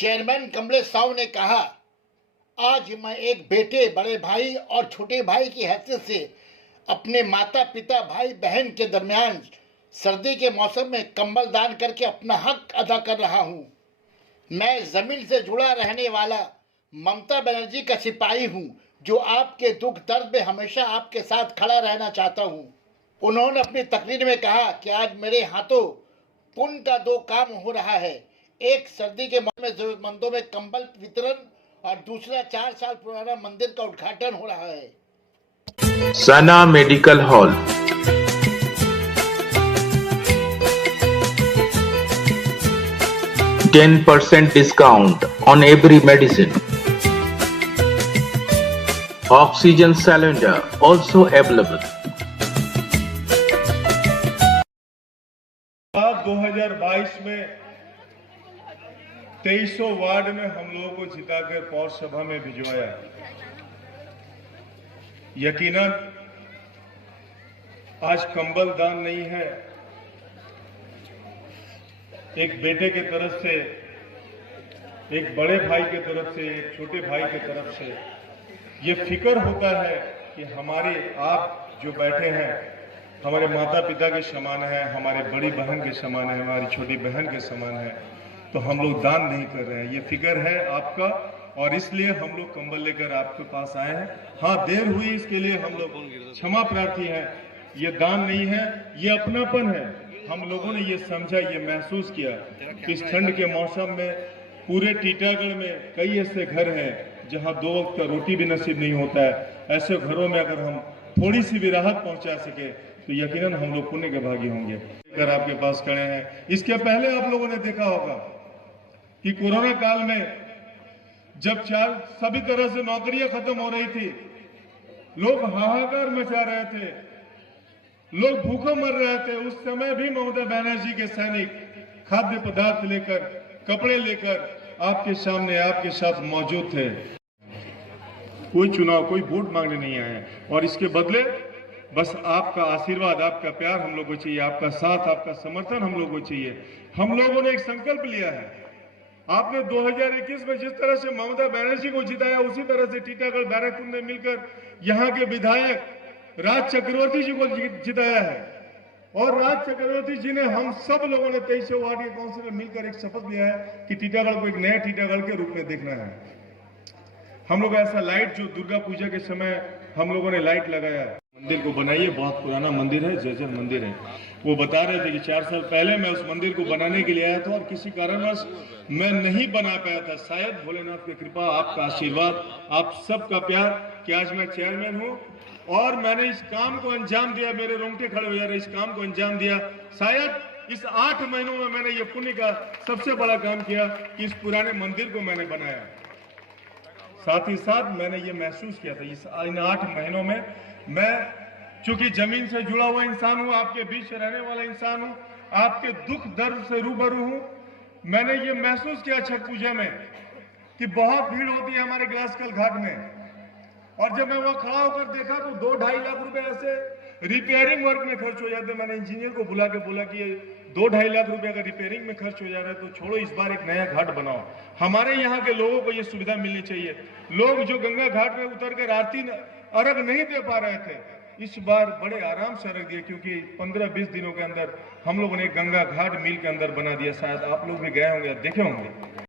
Chairman Kamlesh Sahu ने कहा, आज मैं एक बेटे, बड़े भाई और छोटे भाई की हैसियत से अपने माता पिता, भाई बहन के दरमियान सर्दी के मौसम में कंबल दान करके अपना हक अदा कर रहा हूँ। मैं जमीन से जुड़ा रहने वाला ममता बनर्जी का सिपाही हूँ, जो आपके दुख दर्द में हमेशा आपके साथ खड़ा रहना चाहता हूँ। उन्होंने अपनी तकरीर में कहा कि आज मेरे हाथों पुण्य का दो काम हो रहा है। एक, सर्दी के मौसम में जरूरतमंदों में कंबल वितरण और दूसरा 4 साल पुराना मंदिर का उद्घाटन हो रहा है। सना medical hall, %10 discount on every medicine. Oxygen cylinder also available. 2022 में 2300 वार्ड में हम लोगों को जिताकर पौर सभा में भिजवाया। यकीनन आज कंबल दान नहीं है, एक बेटे के तरफ से, एक बड़े भाई के तरफ से, एक छोटे भाई के तरफ से ये फिक्र होता है कि हमारे आप जो बैठे हैं हमारे माता पिता के समान है, हमारे बड़ी बहन के समान है, हमारी छोटी बहन के समान है, तो हम लोग दान नहीं कर रहे हैं। ये फिक्र है आपका और इसलिए हम लोग कंबल लेकर आपके पास आए हैं। हाँ, देर हुई, इसके लिए हम लोग क्षमा प्रार्थी हैं। ये दान नहीं है, ये अपनापन है। हम लोगों ने ये समझा, ये महसूस किया कि इस ठंड के मौसम में पूरे टीटागढ़ में कई ऐसे घर हैं जहां 2 वक्त का रोटी भी नसीब नहीं होता है। ऐसे घरों में अगर हम थोड़ी सी भी राहत पहुंचा सके तो यकीनन हम लोग पुण्य के भागी होंगे। अगर आपके पास खड़े हैं, इसके पहले आप लोगों ने देखा होगा कि कोरोना काल में जब सभी तरह से नौकरियां खत्म हो रही थी, लोग हाहाकार मचा रहे थे, लोग भूखे मर रहे थे, उस समय भी ममता बनर्जी के सैनिक खाद्य पदार्थ लेकर, कपड़े लेकर आपके सामने, आपके साथ मौजूद थे। कोई चुनाव, कोई वोट मांगने नहीं आए और इसके बदले बस आपका आशीर्वाद, आपका प्यार हम लोग को चाहिए, आपका साथ, आपका समर्थन हम लोग को चाहिए। हम लोगों ने एक संकल्प लिया है। आपने 2021 में जिस तरह से ममता बनर्जी को जिताया, उसी तरह से टीटागढ़ बैरकपुर में मिलकर यहाँ के विधायक राज चक्रवर्ती जी को जिताया है। और राज चक्रवर्ती जी ने, हम सब लोगों ने 23 वार्ड के काउंसिलर मिलकर एक शपथ लिया है कि टीटागढ़ को एक नए टीटागढ़ के रूप में देखना है। हम लोग ऐसा लाइट, जो दुर्गा पूजा के समय हम लोगों ने लाइट लगाया, मंदिर को बनाइए, बहुत पुराना मंदिर है, जर्जर मंदिर है। वो बता रहे थे कि 4 साल पहले मैं उस मंदिर को बनाने के लिए आया था और किसी कारणवश मैं नहीं बना पाया था। शायद भोलेनाथ की कृपा, आपका आशीर्वाद, आप सबका प्यार कि आज मैं चेयरमैन हूँ और मैंने इस काम को अंजाम दिया। मेरे रोंगटे खड़े हो जा रहे, इस काम को अंजाम दिया। शायद इस 8 महीनों में मैंने ये पुण्य का सबसे बड़ा काम किया कि इस पुराने मंदिर को मैंने बनाया। साथ ही साथ मैंने ये महसूस किया था इन 8 महीनों में, मैं चूंकि जमीन से जुड़ा हुआ इंसान हूं, आपके बीच रहने वाला इंसान हूं, आपके दुख दर्द से रूबरू हूं। मैंने ये महसूस किया छठ पूजा में कि बहुत भीड़ होती है हमारे ग्लासकल घाट में, और जब मैं वहां खड़ा होकर देखा तो 2-2.5 लाख रुपए ऐसे रिपेयरिंग वर्क में खर्च हो जाते। मैंने इंजीनियर को बुला के बोला कि 2-2.5 लाख रुपए अगर रिपेयरिंग में खर्च हो जा रहा है तो छोड़ो, इस बार एक नया घाट बनाओ। हमारे यहाँ के लोगों को ये सुविधा मिलनी चाहिए। लोग जो गंगा घाट में उतर कर आरती अर्घ नहीं दे पा रहे थे, इस बार बड़े आराम से अर्घ दिए, क्योंकि 15-20 दिनों के अंदर हम लोगों ने गंगा घाट मिल के अंदर बना दिया। शायद आप लोग भी गए होंगे, देखे होंगे।